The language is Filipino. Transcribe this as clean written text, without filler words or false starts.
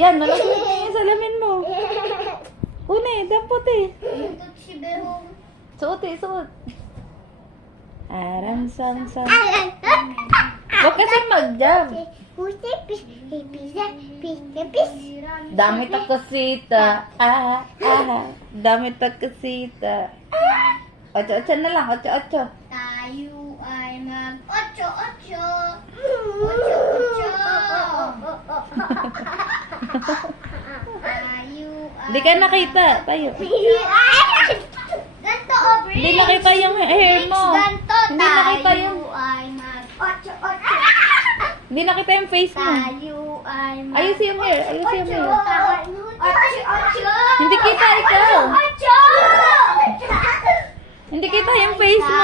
Yan, nalagyan mo yung salamin mo. Una dapat Suot suot. Aram sang sang. Huwag kasi mag-jam. Dami takasita. Dami takasita. Ocho na lang, ocho. Tayo ay mag-ocho-ocho. Tayo ay... Hindi ka nakita. Tayo. Ganto, Aubrey. Hindi nakita yung hair mo. Ganto, Hindi nakita yung... tayo ay mag-ocho-ocho. Hindi nakita yung face mo. Tayo ay mag... Ayusin yung hair. Ayusin yung hair. Ocho-ocho. Hindi kita ikaw. Ocho! Hindi kita yung face mo.